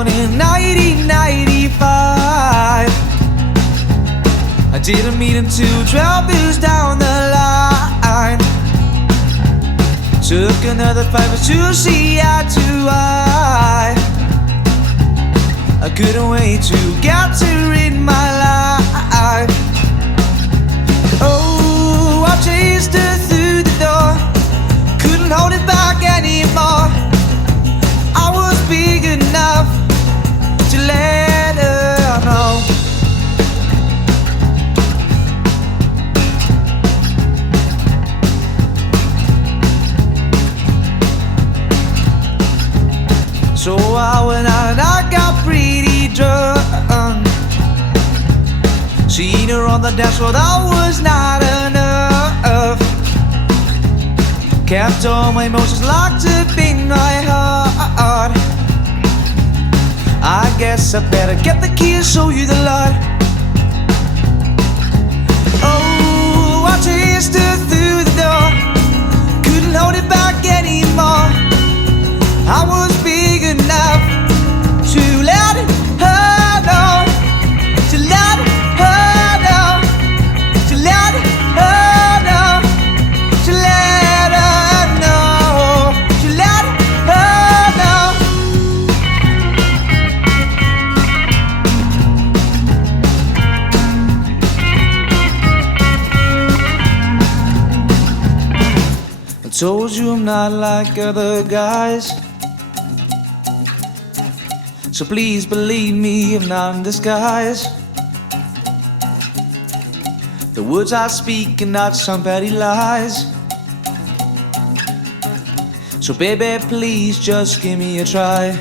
born in 1995. I didn't meet until 12 years down the line. Took another 5 years to see eye to eye. I couldn't wait to get to read my life. Oh, I chased her through the door, couldn't hold it back anymore. I was big enough to let her know. So I went out and I got pretty drunk. Seen her on the dance floor, that was not enough. Kept all my emotions locked up in my heart. I guess I better get the key and show you the lot. Oh, I chased her through the door, couldn't hold it back anymore. I was big enough to let her know, to let her know, to let her know, to let her know, to let her know. I told you I'm not like other guys, so please believe me, I'm not in disguise. The words I speak are not some petty lies. So baby, please just give me a try.